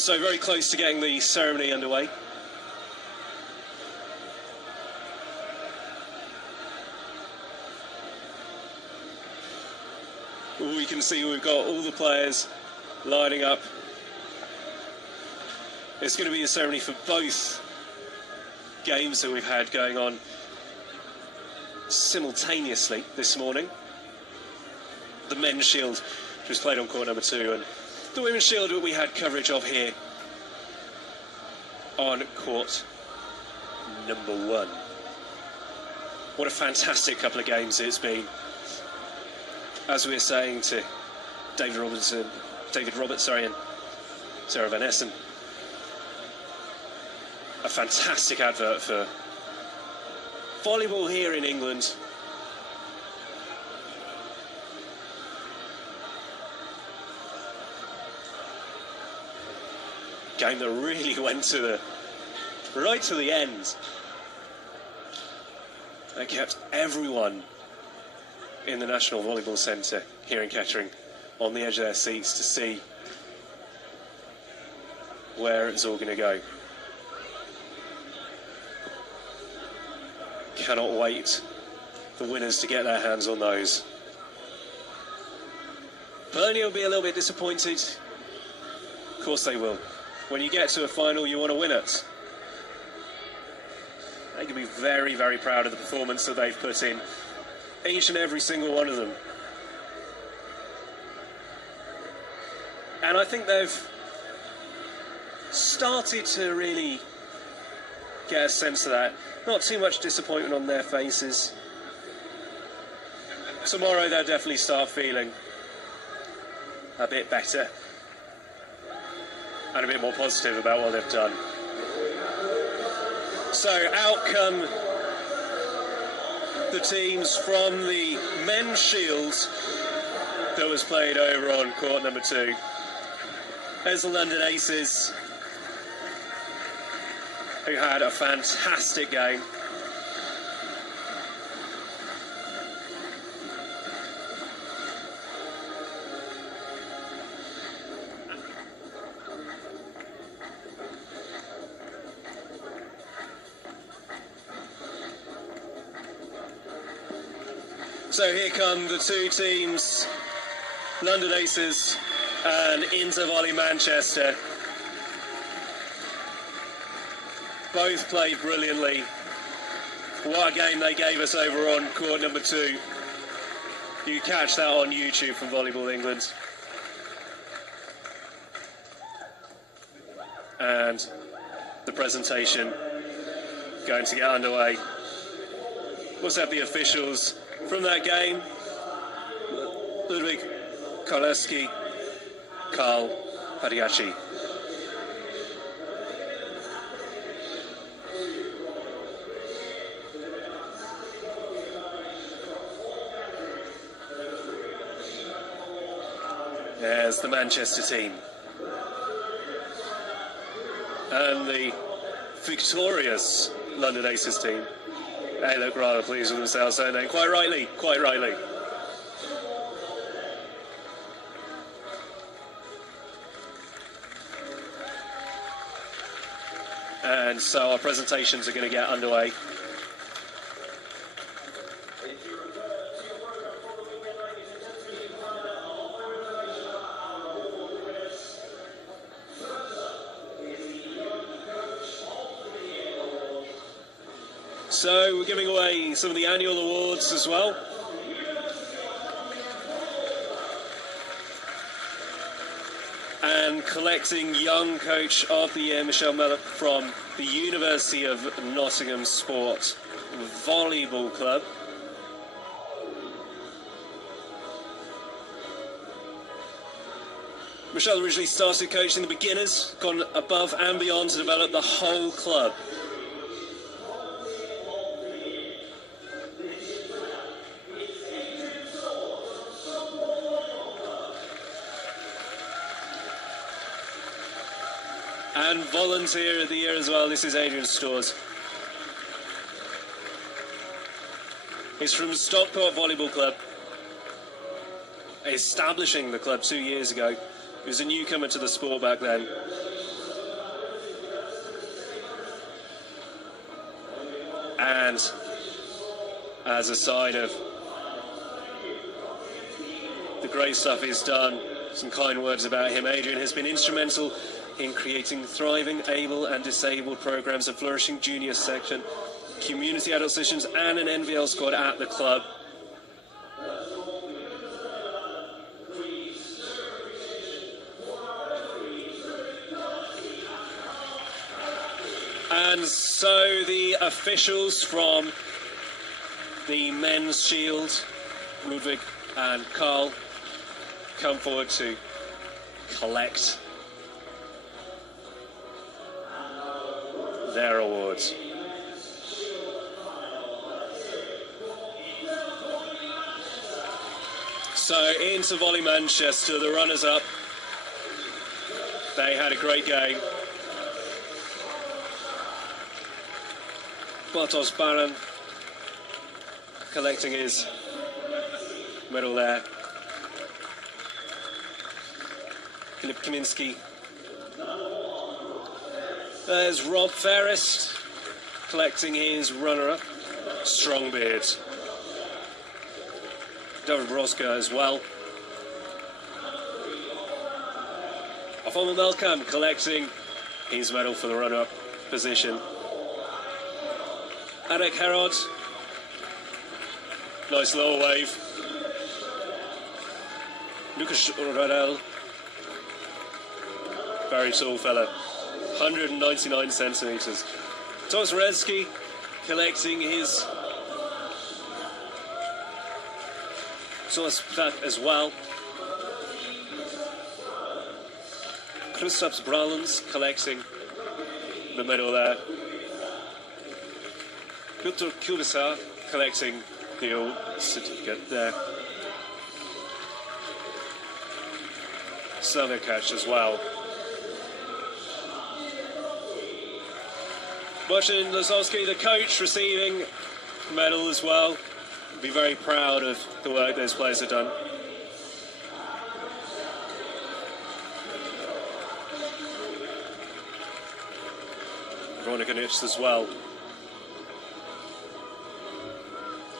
So very close to getting the ceremony underway. We can see we've got all the players lining up. It's going to be a ceremony for both games that we've had going on simultaneously this morning. The men's shield, which was played on court number 2, and the women's shield that we had coverage of here on court number 1. What a fantastic couple of games it's been. As we were saying to David Roberts, and Sarah Van Essen, a fantastic advert for volleyball here in England. Game that really went to right to the end. They kept everyone in the National Volleyball Centre here in Kettering on the edge of their seats to see where it's all going to go. Cannot wait for winners to get their hands on those. Burnley will be a little bit disappointed. Of course they will. When you get to a final, you want to win it. They can be very, very proud of the performance that they've put in, each and every single one of them. And I think they've started to really get a sense of that. Not too much disappointment on their faces. Tomorrow they'll definitely start feeling a bit better and a bit more positive about what they've done. So out come the teams from the men's shield that was played over on court number 2. There's the London Aces, who had a fantastic game. So here come the two teams, London Aces and Inter Volley Manchester. Both played brilliantly. What a game they gave us over on court number 2. You can catch that on YouTube from Volleyball England. And the presentation going to get underway. We'll also have the officials from that game. Ludwig Karleski, Karl Padiachi. There's the Manchester team. And the victorious London Aces team. They look rather pleased with themselves, don't they? Quite rightly, quite rightly. And so our presentations are going to get underway. So we're giving away some of the annual awards as well. And collecting Young Coach of the Year, Michelle Mellor from the University of Nottingham Sport Volleyball Club. Michelle originally started coaching the beginners, gone above and beyond to develop the whole club. And Volunteer of the Year as well, this is Adrian Storrs. He's from Stockport Volleyball Club, establishing the club 2 years ago. He was a newcomer to the sport back then. And as a sign of the great stuff he's done, some kind words about him, Adrian has been instrumental in creating thriving, able and disabled programs, a flourishing junior section, community adult sessions and an NVL squad at the club. And so the officials from the Men's Shield, Ludwig and Carl, come forward to collect their awards. So into Volley Manchester, the runners-up. They had a great game. Bartosz Baran collecting his medal there. Filip Kamiński. There's Rob Ferris collecting his runner-up. Strongbeard. David Broska as well. Afama Melkam collecting his medal for the runner-up position. Adek Herod. Nice lower wave. Lukasz Radel. Very tall fella. 199 centimetres. Thomas Redzki collecting his that as well. Kristaps Bralans collecting the medal there. Piotr Kulisa collecting the certificate there. Slavikac as well. Marcin Lazowski, the coach, receiving the medal as well. Be very proud of the work those players have done. Veronica Nitsch as well.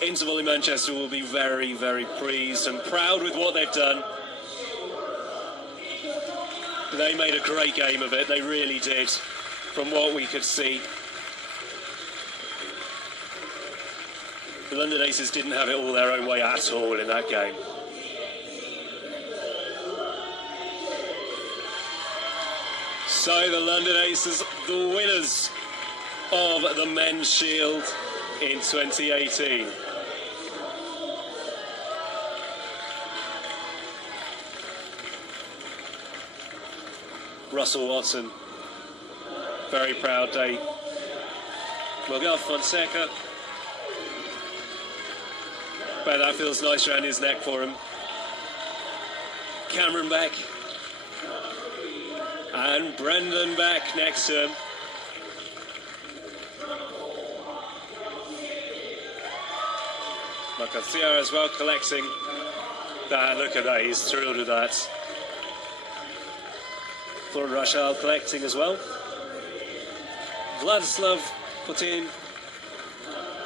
Inter Volley Manchester will be very, very pleased and proud with what they've done. They made a great game of it, they really did, from what we could see. The London Aces didn't have it all their own way at all in that game. So the London Aces, the winners of the Men's Shield in 2018. Russell Watson, very proud day. Miguel Fonseca. But that feels nice around his neck for him. Cameron Beck. And Brendan Beck next to him. Macathia as well collecting that. Look at that, he's thrilled with that. Florian Rachel collecting as well. Vladislav Putin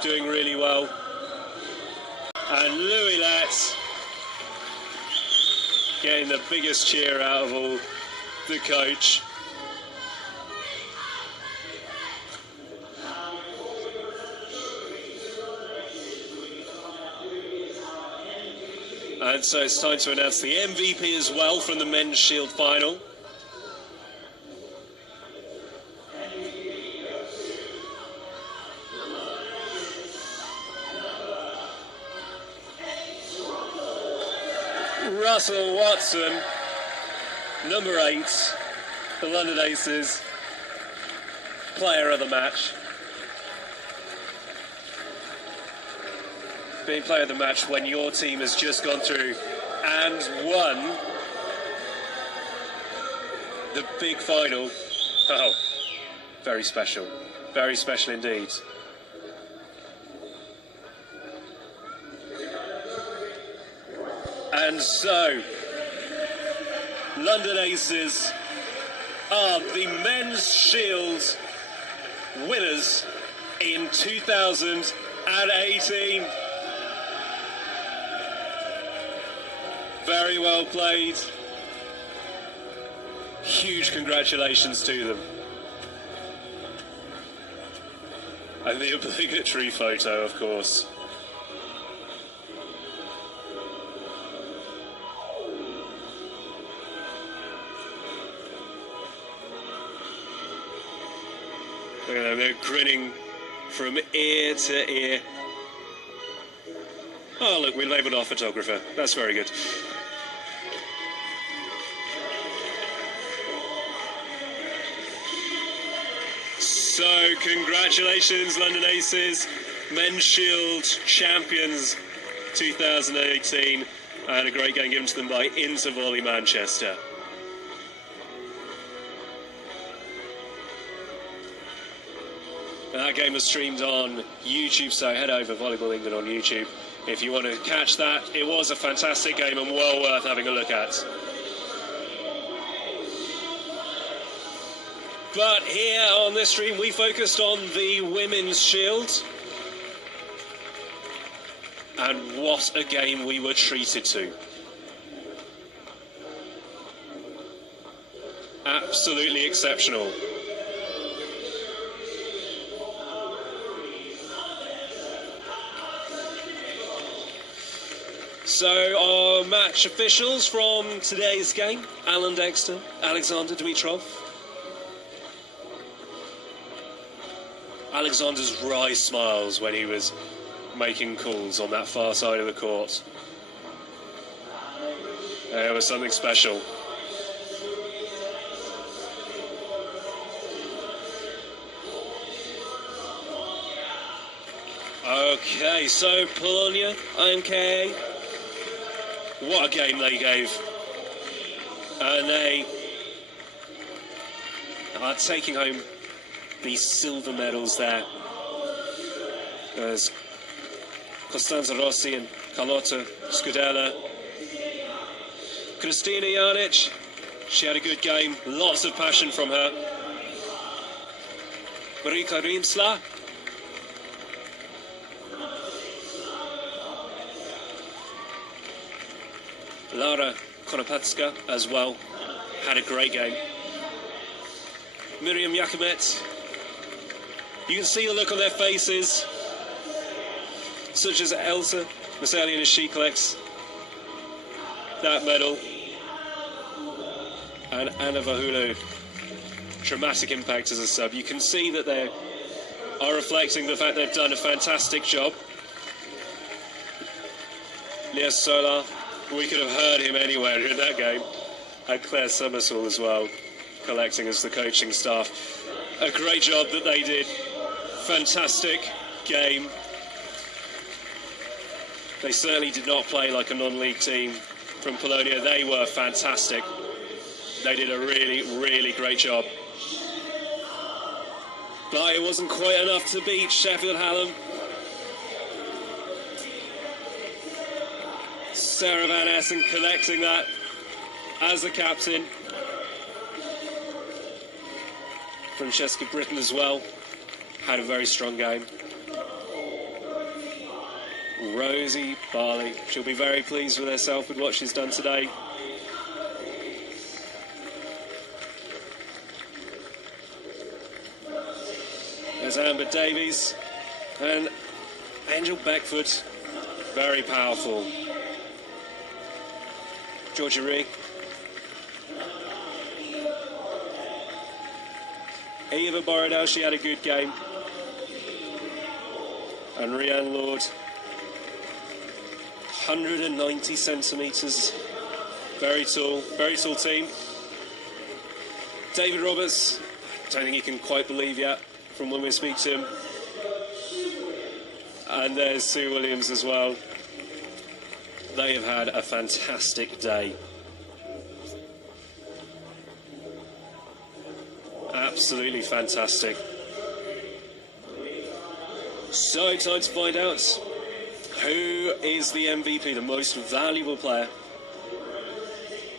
doing really well. And Louis Latz getting the biggest cheer out of all, the coach. And so it's time to announce the MVP as well from the Men's Shield final. Russell Watson, number 8, the London Aces, player of the match. Being player of the match when your team has just gone through and won the big final. Oh, very special indeed. And so, London Aces are the Men's Shield winners in 2018. Very well played. Huge congratulations to them. And the obligatory photo, of course. Look at them, they're grinning from ear to ear. Oh, look, we labelled our photographer. That's very good. So, congratulations, London Aces, Men's Shield champions 2018, and a great game given to them by Intervolley Manchester. That game was streamed on YouTube, so head over Volleyball England on YouTube if you want to catch that. It was a fantastic game and well worth having a look at. But here on this stream, we focused on the Women's Shield. And what a game we were treated to. Absolutely exceptional. So our match officials from today's game: Alan Dexter, Alexander Dimitrov. Alexander's wry smiles when he was making calls on that far side of the court. There was something special. Okay, so Polonia, IMK. What a game they gave. And they are taking home the silver medals there. There's Costanza Rossi and Carlotta Scudella. Kristina Janic, she had a good game, lots of passion from her. Marika Rimsla. Lara Konopatska as well, had a great game. Miriam Yakumet. You can see the look on their faces, such as Elsa Masalian as she collects that medal. And Anna Vahulu, dramatic impact as a sub. You can see that they are reflecting the fact they've done a fantastic job. Lias Solar, we could have heard him anywhere in that game. And Claire Summersall as well, collecting as the coaching staff. A great job that they did. Fantastic game. They certainly did not play like a non-league team from Polonia. They were fantastic. They did a really, really great job. But it wasn't quite enough to beat Sheffield Hallam. Sarah Van Essen collecting that as the captain. Francesca Britton as well had a very strong game. Rosie Barley, she'll be very pleased with herself with what she's done today. There's Amber Davies and Angel Beckford, very powerful. Georgia Ree. Eva Borodell, she had a good game. And Rianne Lord, 190 centimetres, very tall team. David Roberts, don't think he can quite believe yet from when we speak to him. And there's Sue Williams as well. They have had a fantastic day. Absolutely fantastic. So, time to find out who is the MVP, the most valuable player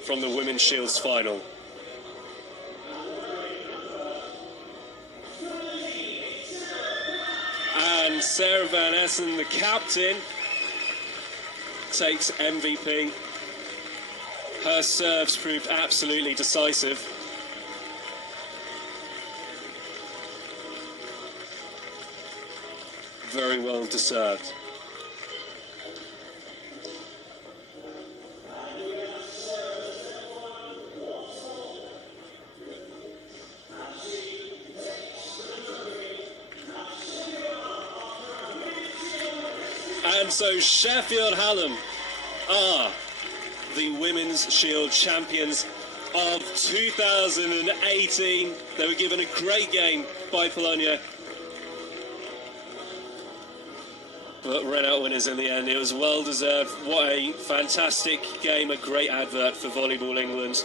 from the Women's Shields final. And Sarah Van Essen, the captain, takes MVP. Her serves proved absolutely decisive. Very well deserved. And so Sheffield Hallam are the Women's Shield champions of 2018. They were given a great game by Bologna, but ran out winners in the end. It was well deserved. What a fantastic game, a great advert for Volleyball England.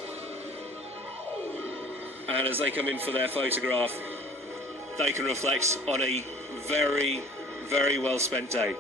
And as they come in for their photograph, they can reflect on a very, very well spent day.